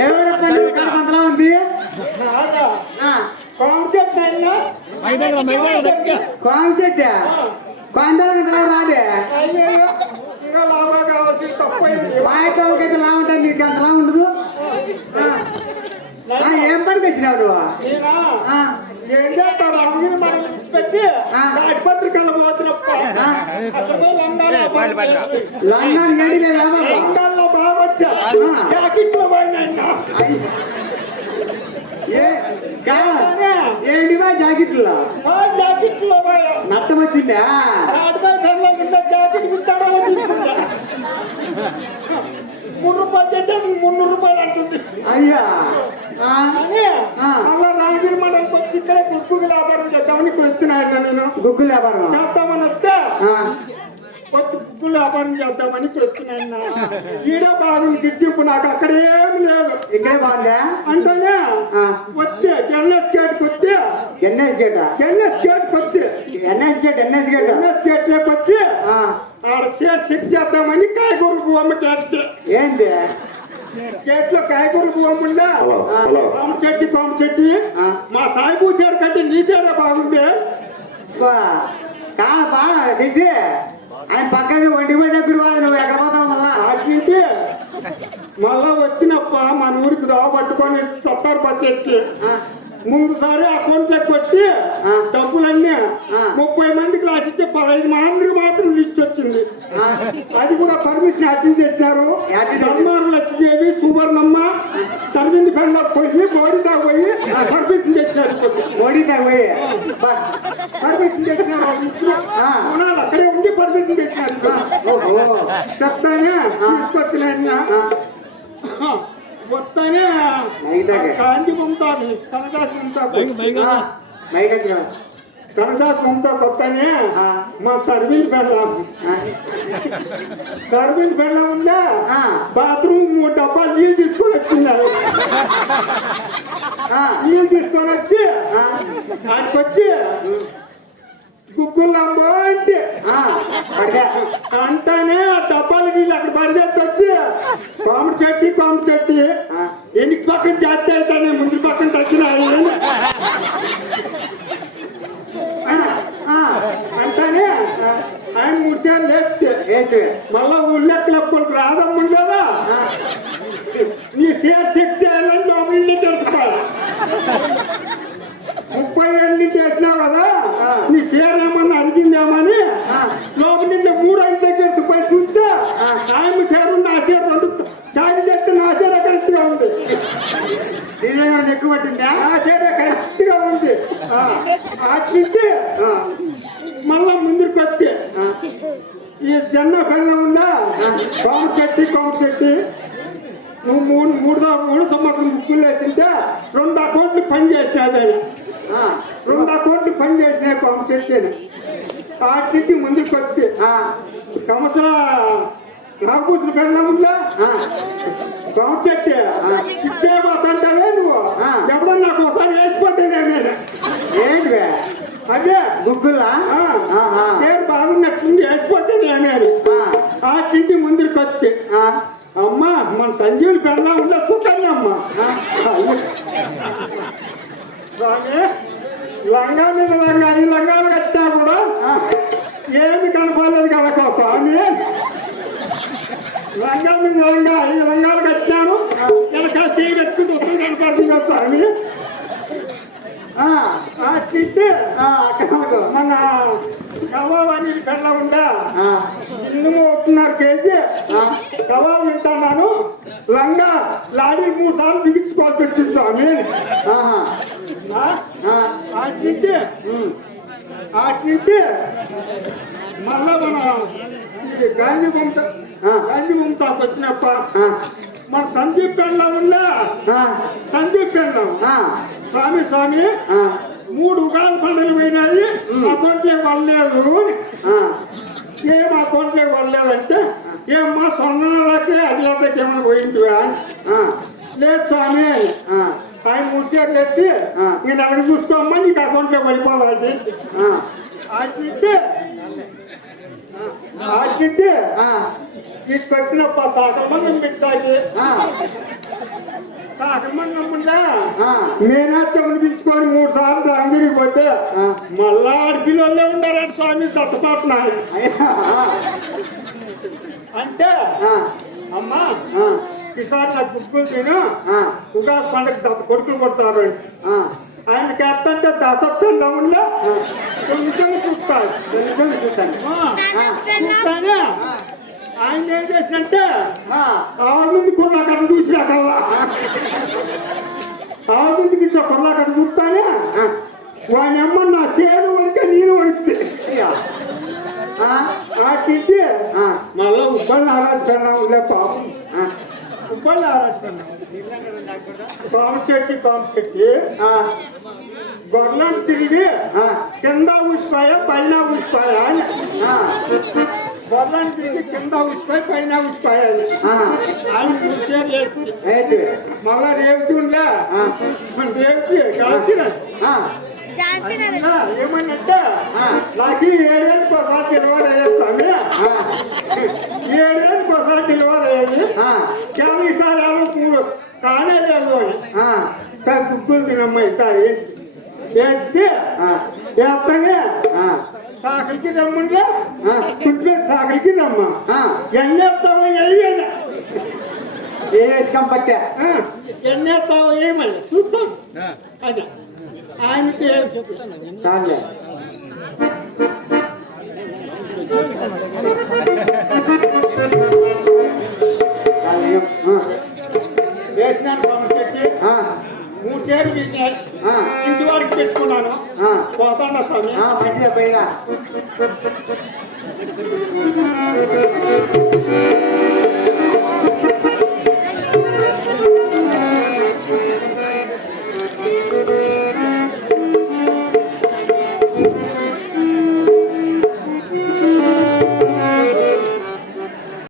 ఏమైనా తల్లి ఇక్కడ కొంతలా ఉంది? ఆ, కాన్సెప్ట్ అయినా కొండలు కొంతలా రాదే? అయితే లా ఉంటుంది నీకు అంతలా ఉండదు? ఆ. ఆ, ఏం పనికి వచ్చినావు నువ్వు నేనా ఆ, ఏం చేస్తావు రాముని మనం పెట్టి ఆ. రాజపత్రికలు పోతున్నప్ప ఆ. అసలు లంగాలో బాగా లంగాను గడి లేదా బాబు లంగాల్లో బాగా వచ్చా ఆ. జాకెట్లో పోయినా ఏ కా? ఏంటి మా జాకెట్లో? ఆ జాకెట్లో నట్టం వచ్చిందా జాకెట్ తీసుకుంటా మూడు రూపాయలు చేసేది మున్నూరు రూపాయలు అంటుంది. అయ్యా. అలా రాజగిరి మండలికి వచ్చి ఇక్కడే గుర్తుకు వ్యాపారం చేద్దామని వచ్చినాయన్న నేను గుగ్గులు వ్యాపారం చేద్దామని వస్తే ఆ, కొత్త గుర్తులు వ్యాపారం చేద్దామని వస్తున్నాయన్న ఈడ బాగుంది గిట్టింపు నాకు అక్కడ ఏమి లేదు. ఇక్కడే బాగుందా అంటేనే ఆ. వచ్చే ఎన్ఎస్ గేట్కి వస్తే ఎన్ఎస్ గేట? ఎన్ఎస్ గేట్కి వస్తే NS gate NS gate? NS గేట్లోకి వచ్చి ఆ, ఆడ చీర చెక్ చేద్దామని కాయగూర బొమ్మ కేస్తే ఏంది? గేట్లో కాయగూర బొమ్మ ఉందా? కోమ చెట్టి కోమ చెట్టి. మా సాయిబు చీర కంటే నీ చీర బాగుంది. బా, కా బా తిట్టి ఆయన పక్కకి ఒంటి పోయి చెప్పి నువ్వు ఎక్కడ పోతావు మళ్ళా? మళ్ళా వచ్చినప్ప మన ఊరికి దావ పట్టుకొని సత్తారు పచ్చెక్కి. ముందుసారి అకౌంట్ లెక్క వచ్చి. డబ్బులన్నీ. ముప్పై మంది క్లాస్ ఇచ్చే పదహైదు మందికి మాత్రం లిస్ట్ వచ్చింది. అది కూడా పర్మిషన్ అటెండ్ చేశారు. ధర్మారు లక్ష్మీదేవి సువర్ణమ్మ సర్వింది పెండ పోయి గోడిదా పోయి పర్మిషన్ తెచ్చినారు ఓడితే పోయి బా, పర్మిషన్ తెచ్చినారు వాళ్ళు ముగ్గురు. ఆ. కొనాలి, అక్కడే ఉండి పర్మిషన్ తెచ్చినారు ఓహో చెప్తానే తీసుకొచ్చినా వస్తానే మైదాకే. గాంధీ పంపుతాది కనదాస్ పంపుతాది ఆ, మైక్ వచ్చిన కనదాస్ పంపుతా కొత్తనే ఆ. మా సర్వీస్ పెడదాం ఆ, సర్వీస్ పెడదాం ఉందా ఆ. బాత్రూమ్ మూడు డబ్బాలు నీళ్ళు తీసుకొని వచ్చిన్నారు ఆ, నీళ్ళు తీసుకొని వచ్చి ఆడికి వచ్చి కుక్కులంబో అంటే. అంటానే ఆ డబ్బాలు నీళ్ళు అక్కడ పరిగెత్తి వచ్చి కోమటి చెట్టి కోమటి చెట్టి. ఆ. ఎనికి పక్కన చేస్తే అయితేనే ముందు పక్కన ఆ, అంటానే ఆయన మూడు సార్లు లేస్తే ఏంటి? మళ్ళా ఉల్లెక్కలప్పుడు రాదమ్మ ఉండదా ఆ, నీ షేర్ చెక్ చేయాలని లోపల నుంచి తెలుసుకోవాలి ముప్పై ఏళ్ళ నుంచి వేసినావు కదా ఆ. నీ షేర్ ఏమన్నా అడిగిందేమని ఆ. లోపల నుంచి మూడు ఐదు దగ్గర పోయి చూస్తే ఆయన షేరు నా షేర్ రెండు చాలి చేస్తే నా షేర్ కరెక్ట్గా ఉంది నిజంగా ఎక్కువ పట్టిందా? షేర్ కరెక్ట్గా ఉంది. అటు నుంచి ఆ, మళ్ళా ముందుకు ఆ, ఈ జన్న పెళ్ళ ఉందా? కోమ చెట్టి కోమ చెట్టి. నువ్వు మూడు మూడు మూడు సంవత్సరం ముక్కులు వేసింటే రెండు అకౌంట్లు పని చేసినాయి రెండు అకౌంట్లు పని చేసినాయి కోమ చెట్టి వాటి నుంచి ముందుకు ఆ, కమసల నాగపూసిన పెళ్ళ ఉందా? ఆ, కోమ చెట్టి. ఇచ్చే పోతుంటావే నువ్వు ఆ. ఎప్పుడన్నా నాకు ఒకసారి వేసిపోతే నేను ఏంటి బే? ఆహా. పేరు బాగున్నట్టుంది వేసిపోతే నేనే ఆ, చింటి ముందుకు ఆ, అమ్మా మన సంజీవుని పెళ్ళా ఉందా చూడండి అమ్మా. లంగా మీద లంగా ఈ లంగాలు కట్టినా కూడా ఏమి కనపడలేదు కదకో స్వామి. లంగా మీద లంగా ఈ లంగాలు కట్టినాను. వెనక చేయి కట్టుకుని వస్తుంది కనపడుతుంది కదా స్వామి. అక్కడ ఆగు. మన కవాబని పెళ్ళ ఉందా? ఇల్లు ఒకటిన్నర కేజీ కబాబ్ తింటాను లంగా లాడీ మూడు సార్లు బిగించుకోవాల్సి వచ్చింది స్వామి. ఆ? ఆ, ఆ తింటే ఉమ్, ఆ తింటే మళ్ళా మన గాంధీ గుంట. గాంధీ గుంటాకు వచ్చినప్ప మన సందీప్ పెళ్ళం ఉందా? సందీప్ పెళ్ళం? స్వామి స్వామి. మూడు ఉగాది పండుగలు పోయినాయి. అకౌంట్లే వాళ్ళలేదు ఆ, ఏం అకౌంట్లే వాళ్ళలేదంటే ఏమ్మా సొందనలకి అదిలకి ఏమైనా పోయింటివా? లేదు స్వామి. ఆయన ముడిచేట్లు ఎత్తి. నేను నెలకు చూసుకోమ్మా నీకు అకౌంట్లో పడిపోవాలి ఆడికి ఆ, తీసుకొచ్చినప్ప సాకమంగం పెట్టాకి ఆ, మీనాచ్చమ్మని పిలుచుకొని మూడు సార్లు అంగిరికి పోతే. మళ్ళా ఆడపిల్లలే ఉండారని స్వామి ఆ, అంటే అమ్మా ఈసారి నాకు తిను. ఆ, ఉగాది పండుగ దత్త కొడుకులు కొడతారు అని. ఆ. ఆయనకి ఎత్తంటే దశపిల్ల ఉండే. కొంచెం చూస్తాడు నిజం చూస్తాను. ఆ, చూస్తానే ఆయన ఏం చేసినంటే ఆ, ఆవిడ నుండి కొన్నాకట్ట చూసినాకల్లా ఆవిడ నుండి కొన్నాకట్ట చూస్తానే? ఆ, వాని అమ్మ నా చేను వరకే నేను వంటి అయ్యా. ఆ, ఆ కిట్టి ఆ, మళ్ళా ఉబ్బల్ కన్నా ఉండే పాపం ఉబ్బల్ కన్నా పాము చెట్టి పాము చెట్టి. ఆ, గొర్రెలను తిరిగి కింద ఊసిపోయా పైన ఊసిపోయా అని. ఆ, గొర్రెలను తిరిగి కింద ఊసిపోయి పైన ఊసిపోయా అని ఆ. ఆయన చూసే లేదు. ఏంటి? మళ్ళా రేపుతుండే ఆ, రేపుకి కాల్చిన ఆ, ఏమనంటే. నాకు ఏడేళ్ళకి ఒకసారి డెలివరీ అయ్యేది స్వామి. ఆ, ఏడేళ్ళకి ఒకసారి డెలివరీ అయ్యేది ఆ, కానీ ఈసారి ఏమో మూడు కానే లేదు అని ఆ, సార్ కుక్కులు తినమ్మ ఏంటి? ఆ, ఎత్తనే ఆ, సాకలికి రమ్మంటే. కుట్టిన సాకలికి రమ్మ. ఎన్నేస్తావో ఏమైనా ఏ కంపచ్చా ఎన్నేస్తావో ఏమైనా చూద్దాం. అని ఆయనకి ఏం చెప్తాను వేసినాను ఆ, మూడు తిన్నాయి ఆ. ఇంటి వాడికి పెట్టుకున్నాను. పోతాండ స్వామి మంచిదే పైగా